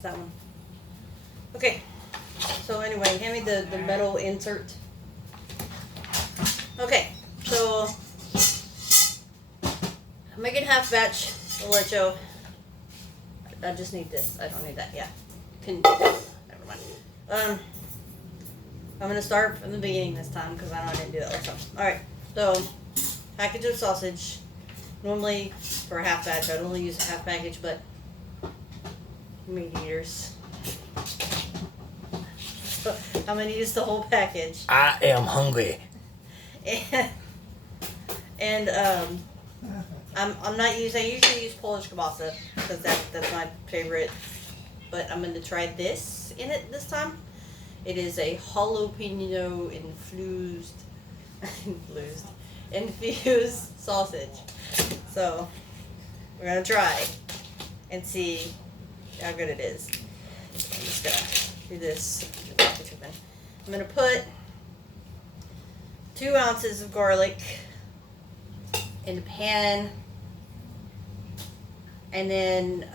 That one. Okay. So anyway, hand me the metal insert. Okay. So I'm making half batch of lecho. I just need this. I don't need that. Yeah. Never mind. I'm gonna start from the beginning this time because I know I didn't do that last time. All right. So package of sausage. Normally for a half batch, I'd only use a half package, but meat eaters. So I'm gonna use the whole package. I am hungry. And I'm not using. I usually use Polish kielbasa because that's my favorite. But I'm gonna try this in it this time. It is a jalapeno infused sausage. So we're gonna try and see how good it is. I'm just gonna do this. I'm gonna put 2 ounces of garlic in the pan, and then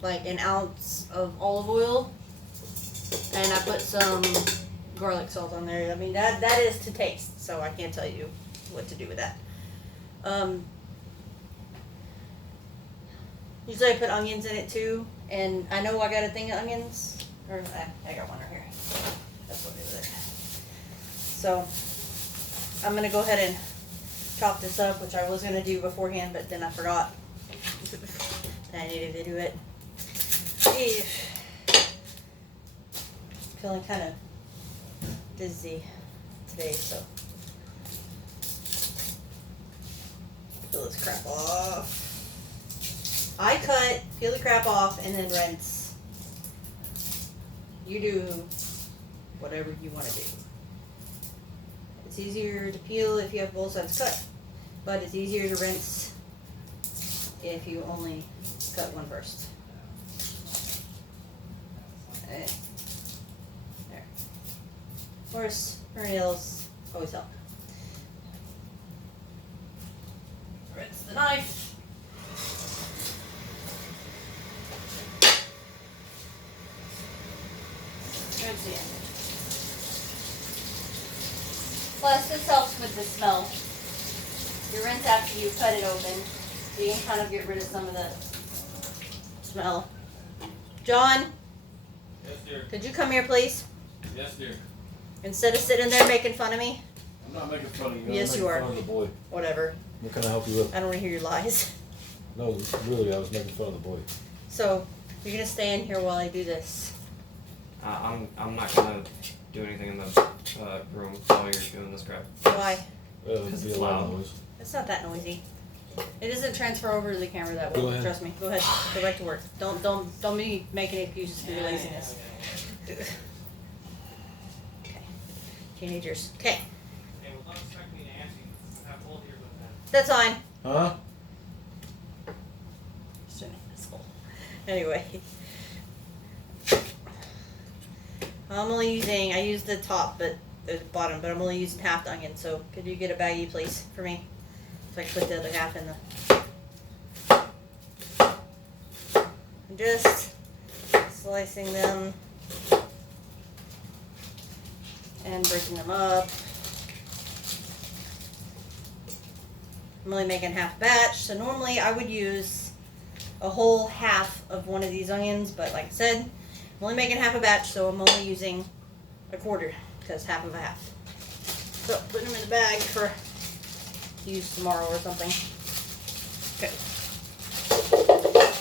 like an ounce of olive oil, and I put some garlic salt on there. I mean that is to taste, so I can't tell you what to do with that. Usually I put onions in it too, and I know I got a thing of onions, or I got one right here. That's what it is. So I'm gonna go ahead and chop this up, which I was gonna do beforehand, but then I forgot that I needed to do it. Feeling kind of dizzy today, so peel this crap off. I cut, peel the crap off, and then rinse. You do whatever you want to do. It's easier to peel if you have both sides cut, but it's easier to rinse if you only cut one first. Okay. There. Of course, fingernails always help. Rinse the knife. Rinse again. Plus, this helps with the smell. You rinse after you cut it open, so you can kind of get rid of some of the smell. John? Yes, dear. Could you come here, please? Yes, dear. Instead of sitting there making fun of me? I'm not making fun of you. Yes, I'm you making are. fun of the boy. Whatever. What can I help you with? I don't want to hear your lies. No, really, I was making fun of the boy. So, you're going to stay in here while I do this. I'm not gonna do anything in the room while you're doing this crap. Why? It'd Because be it's a lot loud. of noise. It's not that noisy. It doesn't transfer over to the camera that Go well. ahead. Trust me. Go ahead. Go back to work. Don't be making excuses for your laziness. Okay. Teenagers. Okay. Okay, well, don't expect me to answer you. I have both ears with that. That's fine. Huh? Just an asshole. Anyway. I used the top, but the bottom, but I'm only using half the onion, so could you get a baggie, please, for me? So I can put the other half in the... I'm just slicing them and breaking them up. I'm only making half a batch, so normally I would use a whole half of one of these onions, but like I said, I'm only making half a batch, so I'm only using a quarter, because half of a half. So, putting them in the bag for use tomorrow or something. Okay.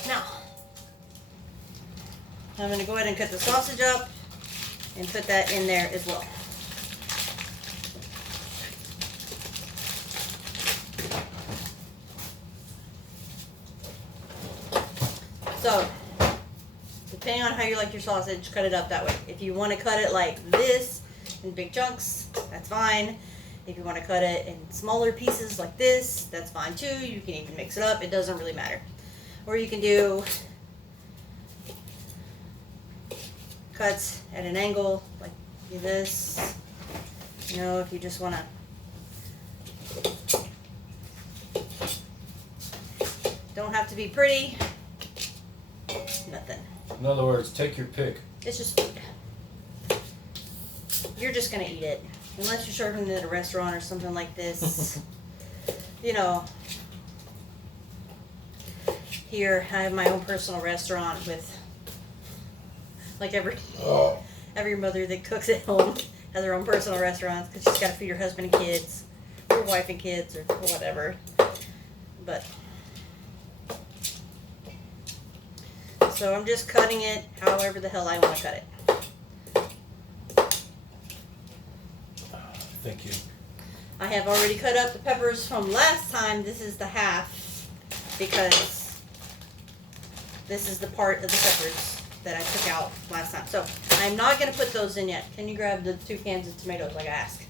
Now, I'm going to go ahead and cut the sausage up and put that in there as well. So, depending on how you like your sausage, cut it up that way. If you want to cut it like this in big chunks, that's fine. If you want to cut it in smaller pieces like this, that's fine too. You can even mix it up. It doesn't really matter. Or you can do cuts at an angle like this. You know, if you just want to. Don't have to be pretty. Nothing. In other words, take your pick. It's just food. You're just gonna eat it. Unless you're serving it at a restaurant or something like this. You know. Here, I have my own personal restaurant with, like every mother that cooks at home has her own personal restaurant because she's got to feed her husband and kids, or wife and kids, or whatever. But so I'm just cutting it however the hell I want to cut it. Thank you. I have already cut up the peppers from last time. This is the half because this is the part of the peppers that I took out last time. So I'm not going to put those in yet. Can you grab the 2 cans of tomatoes like I asked?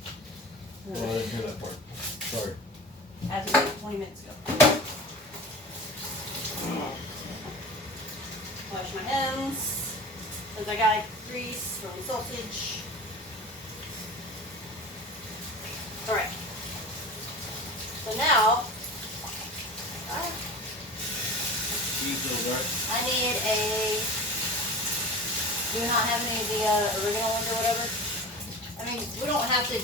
Well, I didn't hear that part. Sorry. As we did 20 minutes ago. Wash my hands. Since I got grease from the sausage. Alright. So now, I need a. Do you not have any of the original ones or whatever? I mean, we don't have to.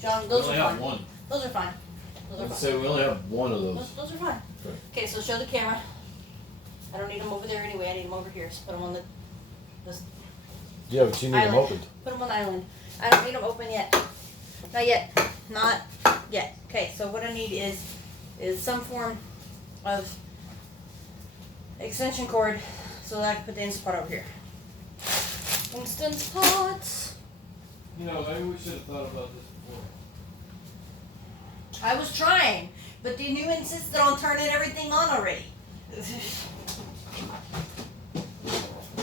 John, We those only are have fine. one. Those are fine. Those are Let's fine. say we only have one of those. Those are fine. Okay. Okay, so show the camera. I don't need them over there anyway. I need them over here. So put them on the. This, Yeah, but you need them Island. opened. Put them on the island. I don't need them open yet. Not yet. Not yet. Okay, so what I need is some form of extension cord so that I can put the Instant Pot over here. Instant Pot. You know, maybe we should have thought about this before. I was trying, but then you insisted on turning everything on already.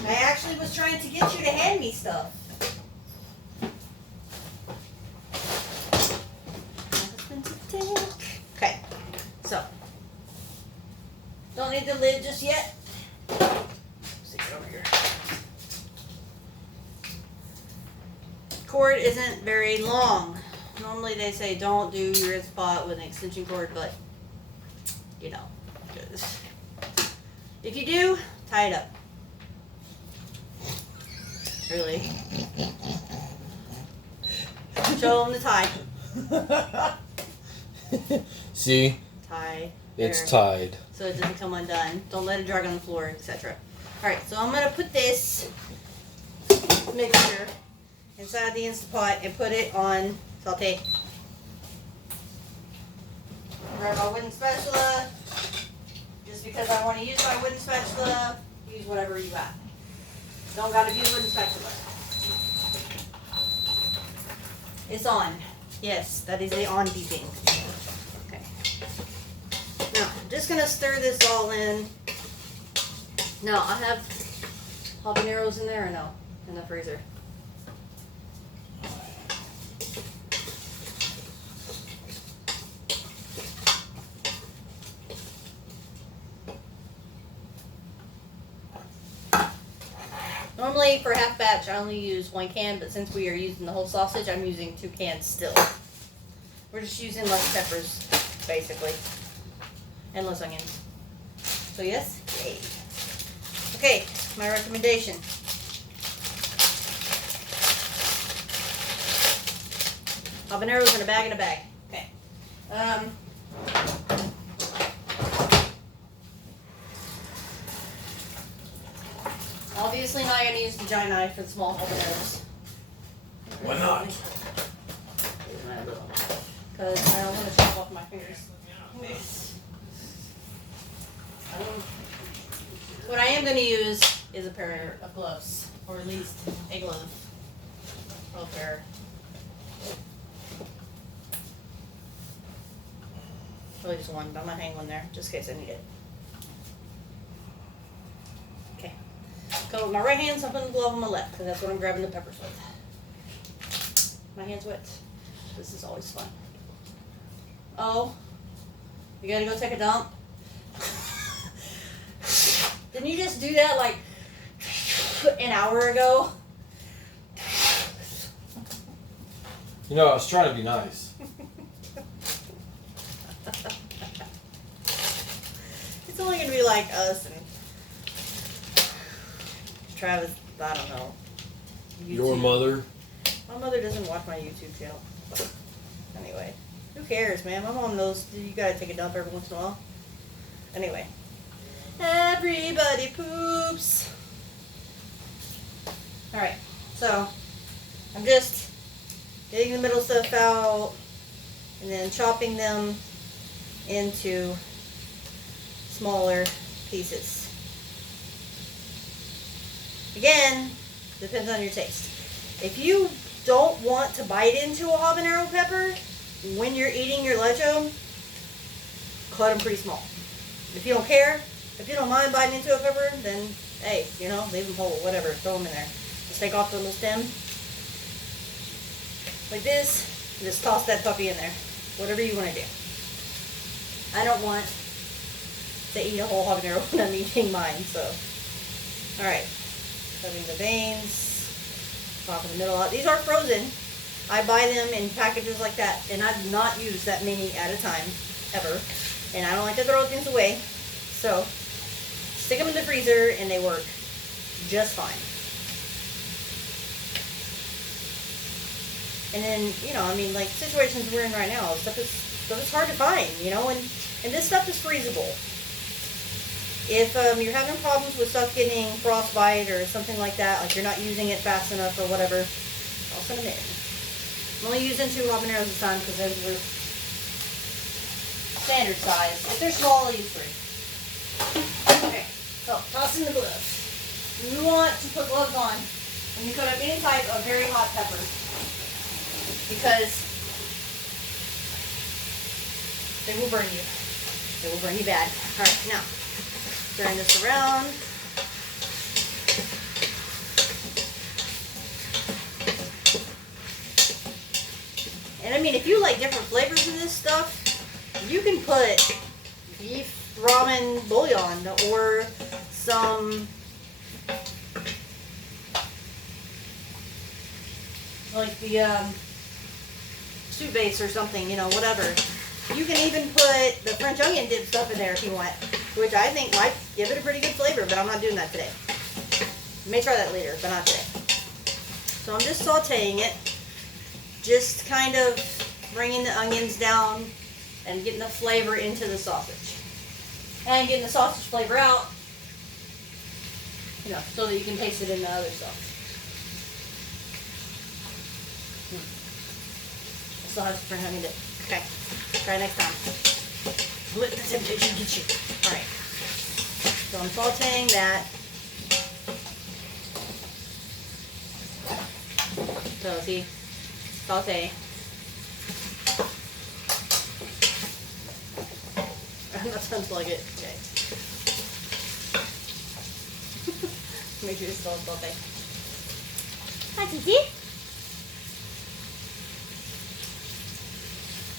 I actually was trying to get you to hand me stuff. Okay, so don't need the lid just yet. Stick it over here. Cord isn't very long. Normally they say don't do your spot with an extension cord, but you know, if you do, tie it up. Really. Show them the tie. See? Tie. It's there. tied. So it doesn't come undone. Don't let it drag on the floor, etc. Alright, so I'm going to put this mixture inside the Instant Pot and put it on saute. Grab my wooden spatula. Just because I want to use my wooden spatula, use whatever you got. Don't gotta use wooden spatula. It's on. Yes, that is a on beeping. Okay. Now, I'm just gonna stir this all in. Now, I have habaneros in there or no? In the freezer. Normally, for half batch, I only use 1 can, but since we are using the whole sausage, I'm using 2 cans still. We're just using less peppers, basically. And less onions. So yes, yay. Okay, my recommendation. Habaneros in a bag. Okay. Obviously not gonna use the giant knife for the small habaneros. Why not? Because I don't want to chop off my fingers. What I am gonna use is a pair of gloves, or at least a glove. A pair. Probably just one, but I'm gonna hang one there just in case I need it. Okay. Go with my right hand, so I'm putting the glove on my left, because that's what I'm grabbing the peppers with. My hand's wet. This is always fun. Oh, you gotta go take a dump? Didn't you just do that like an hour ago? You know, I was trying to be nice. It's only gonna be like us and Travis, I don't know. Your YouTube. mother. My mother doesn't watch my YouTube channel. But anyway, who cares, man? My mom knows you gotta take a dump every once in a while. Anyway, everybody poops. Alright, so I'm just getting the middle stuff out and then chopping them into smaller pieces. Again, depends on your taste. If you don't want to bite into a habanero pepper when you're eating your lecho, cut them pretty small. If you don't care, if you don't mind biting into a pepper, then hey, you know, leave them whole, whatever, throw them in there. Just take off the little stem, like this, and just toss that puppy in there. Whatever you want to do. I don't want to eat a whole habanero when I'm eating mine, so. Alright, cutting the veins, popping the middle out. These are frozen. I buy them in packages like that, and I've not used that many at a time, ever. And I don't like to throw things away, so stick them in the freezer and they work just fine. And then, you know, I mean, like situations we're in right now, stuff is hard to find, you know, and this stuff is freezable. If you're having problems with stuff getting frostbite or something like that, like you're not using it fast enough or whatever, toss them in. I'm only using 2 habaneros this time because those were standard size. If they're small, I'll use 3. Okay, so toss in the gloves. You want to put gloves on when you cut up any type of very hot pepper, because they will burn you. They will burn you bad. Alright, now, turn this around. And I mean, if you like different flavors in this stuff, you can put beef ramen bouillon or some like the soup base or something, you know, whatever. You can even put the French onion dip stuff in there if you want, which I think might give it a pretty good flavor, but I'm not doing that today. May try that later, but not today. So I'm just sauteing it, just kind of bringing the onions down and getting the flavor into the sausage. And getting the sausage flavor out, you know, so that you can taste it in the other stuff. I still have to French onion dip. Okay, try next time. Let the temptation get you. Alright, so I'm sauteing that. So see, saute. That sounds like it. Okay. Make sure it's still saute. Hi, Gigi.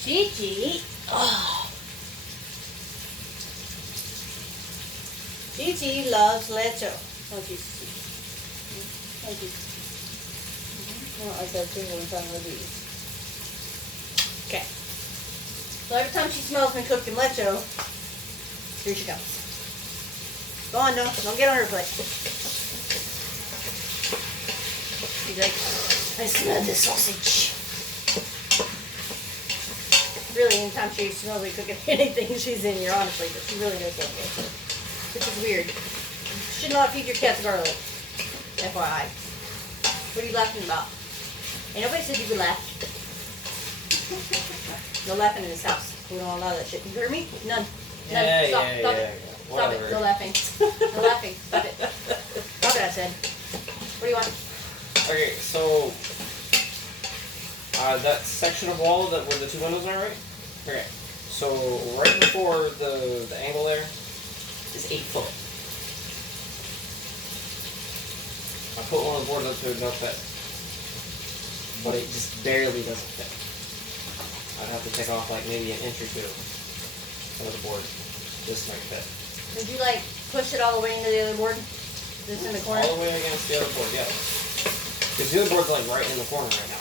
Gigi. Oh. Gigi loves lecho. Oh, Gigi. Oh, Gigi. Oh, I said 2 more times of these. Okay. So every time she smells me cooking lecho, here she comes. Go on, don't get on her foot. She's like, I smell the sausage. Really, anytime she smells me cooking anything, she's in here, honestly, but she really does love it. Which is weird. You should not feed your cats garlic. FYI. What are you laughing about? Ain't nobody said you could laugh. No laughing in this house. We don't allow that shit. You hear me? None. None. Stop. Stop it. Stop it. No laughing. No laughing. Stop it. Stop it, I said. What do you want? Okay, so that section of wall that where the 2 windows are, right? Okay. So right before the angle there is 8 foot. I put one of the boards up to it, don't fit. But it just barely doesn't fit. I'd have to take off like maybe an inch or 2 of the board just to make it fit. Did you like push it all the way into the other board? This in the corner? All the way against the other board, yeah. Because the other board's like right in the corner right now.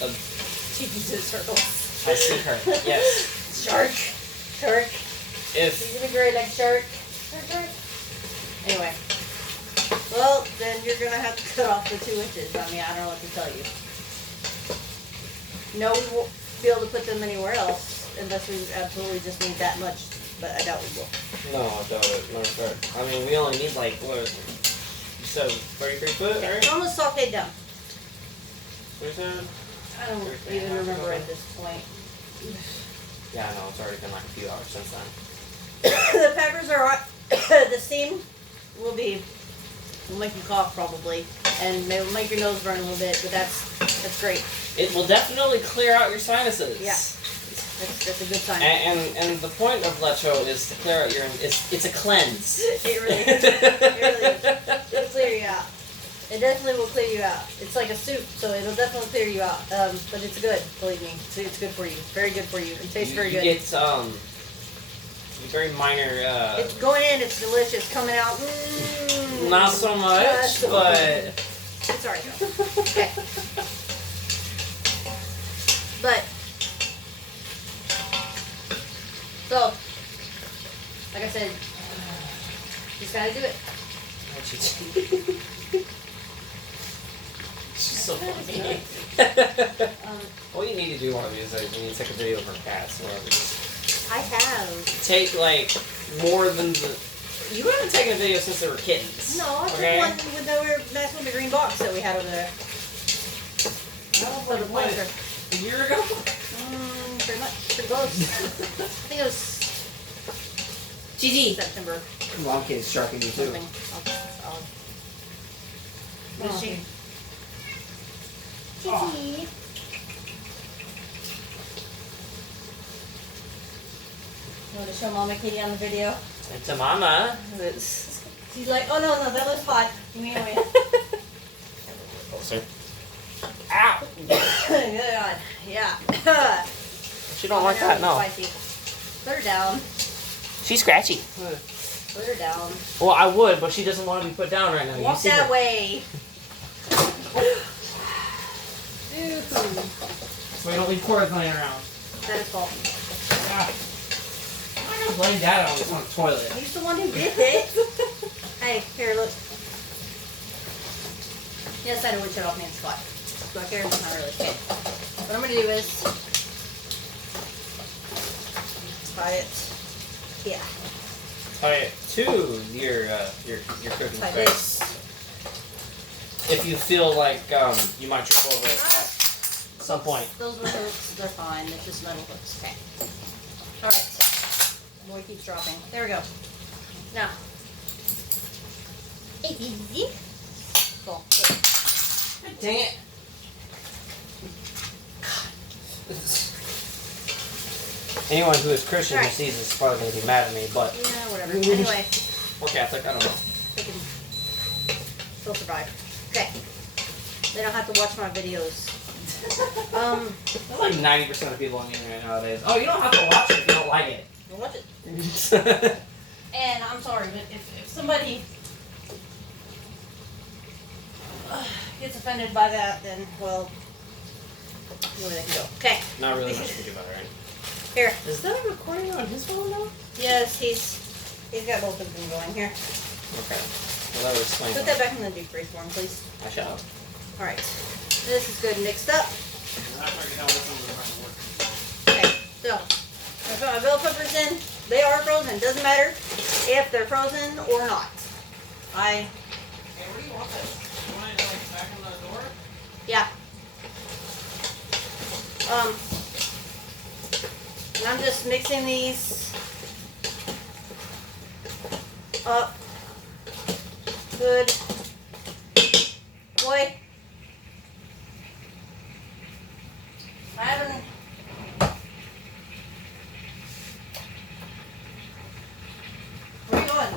She uses circles. I see her. Yes. Shark. Shark. If She's gonna be great like shark. Shark, shark. Anyway. Well, then you're gonna have to cut off the 2 inches. I mean, I don't know what to tell you. No, we won't be able to put them anywhere else unless we absolutely just need that much, but I doubt we will. No, I doubt it. No, sure. I mean, we only need like, what? You said 33 foot, Yeah, right? it's almost sauteed down. What you said? I don't even remember at this point. Yeah, I know. It's already been like a few hours since then. The peppers are on. The steam will make you cough probably, and it will make your nose burn a little bit, but that's great. It will definitely clear out your sinuses. Yeah. That's a good sign. And the point of lecho is to clear out your. It's a cleanse. It really is. It really is. It'll clear you out. It definitely will clear you out. It's like a soup, so it'll definitely clear you out. But it's good, believe me. It's good for you. Very good for you. It tastes very good. It's very minor. It's going in. It's delicious. Coming out. Not so much, but it's alright. Okay. But so, like I said, you just gotta do it. She's so funny. What you need to do one of these days, you need to take a video of her cats. I have. Take like more than the. You haven't taken a video since they were kittens. No, I took okay? one when they were messing with the green box that we had over there. For the what? planter. A year ago? Pretty much. Pretty close. I think it was Gigi. September. Mom kid's sharking you too. Something. What is she? Gigi. You want to show Mama Kitty on the video? And to Mama. She's like, oh no, that looks hot. Give me away. Closer. Ow! Good God. Yeah. She don't like that, no. Spicy. Put her down. She's scratchy. Put her down. Well, I would, but she doesn't want to be put down right now. Walk that way. So we don't leave cords laying around. That is fault. Yeah. I'm not gonna blame Dad on the toilet. He's the one who did it. Hey, here, look. Yes, I know would shut off me in spot. Look here, not really. Okay. What I'm gonna do is tie it. Yeah. Tie it to your cooking Tie space. this. If you feel like you might trip over it at some point. Those were hooks. They're fine. They're just metal hooks. Okay. All right. Boy keeps dropping. There we go. Now. Easy. Cool. Dang it. Anyone who is Christian who Right. sees this is probably going to be mad at me, but Yeah, whatever. Anyway, or Catholic, I don't know. they can still survive. Okay. They don't have to watch my videos. That's like 90% of people on the internet nowadays. Oh, you don't have to watch it if you don't like it. Watch it. And I'm sorry, but if somebody gets offended by that, then, well, where they can go. Okay. Not really much to do about it, right? Here. Is that a recording on his phone now? Yes, he's got both of them going here. Okay. Well, that would explain Put why. that back in the deep freeze for him, please. I shall. All right. This is good mixed up. That's where you know which ones are going to work. Okay. So, I put my bell peppers in. They are frozen. Doesn't matter if they're frozen or not. Hey, where do you want this? You want it like back in the door? Yeah. And I'm just mixing these up. Good. Boy. I haven't. Where are you going?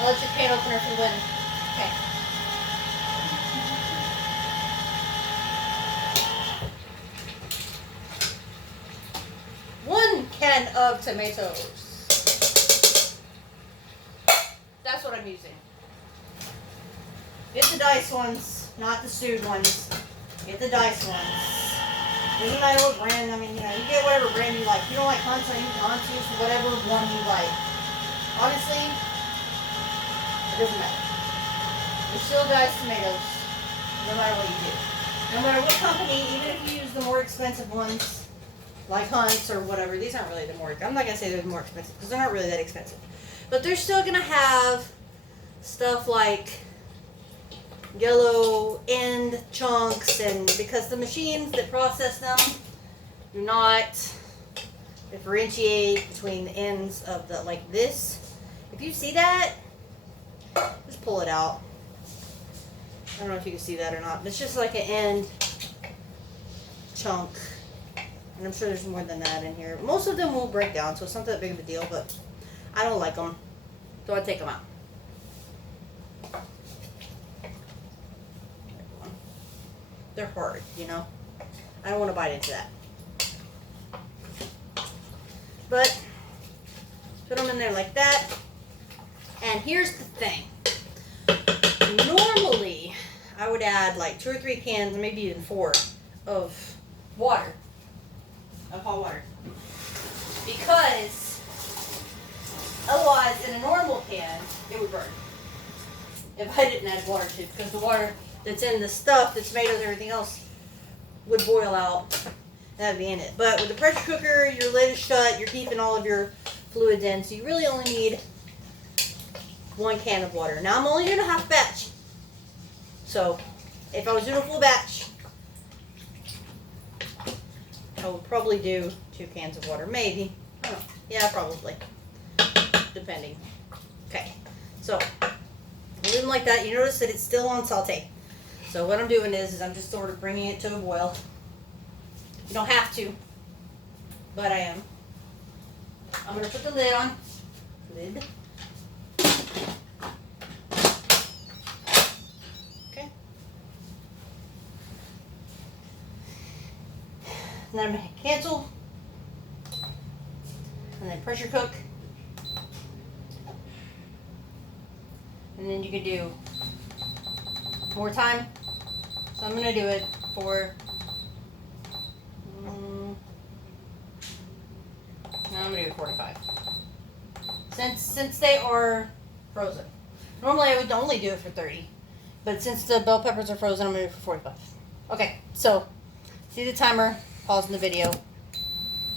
I'll let your can opener for the win. Okay. One can of tomatoes. That's what I'm using. Get the diced ones, not the stewed ones. Get the diced ones. Doesn't matter what brand. I mean, you know, you get whatever brand you like. If you don't like Hunt's, I use Hunt's. Use whatever one you like. Honestly, it doesn't matter. You're still guys tomatoes, no matter what you do. No matter what company, even if you use the more expensive ones, like Hunt's or whatever, these aren't really the more, I'm not going to say they're the more expensive, because they're not really that expensive. But they're still going to have stuff like yellow end chunks, and because the machines that process them do not differentiate between the ends of the, like this. If you see that, just pull it out. I don't know if you can see that or not, but it's just like an end chunk. And I'm sure there's more than that in here. Most of them will break down, so it's not that big of a deal, but I don't like them, so I take them out. They're hard, you know? I don't want to bite into that. But put them in there like that. And here's the thing. Normally, I would add like 2 or 3 cans, maybe even 4, of water. Of hot water. Because otherwise, in a normal can, it would burn. If I didn't add water to it, because the water that's in the stuff, the tomatoes, everything else, would boil out. That'd be in it. But with the pressure cooker, your lid is shut, you're keeping all of your fluids in, so you really only need 1 can of water. Now I'm only doing a half batch. So if I was doing a full batch, I would probably do 2 cans of water. Maybe. I don't know. Yeah, probably. Depending. Okay. So I'll leave them like that. You notice that it's still on saute. So what I'm doing is I'm just sort of bringing it to a boil. You don't have to, but I am. I'm going to put the lid on. Lid. Okay. And then I'm going to cancel. And then pressure cook. And then you can do more time. So I'm going to do it for, I'm going to do 45. Since they are frozen. Normally I would only do it for 30. But since the bell peppers are frozen, I'm going to do it for 45. Okay, so see the timer, pause in the video.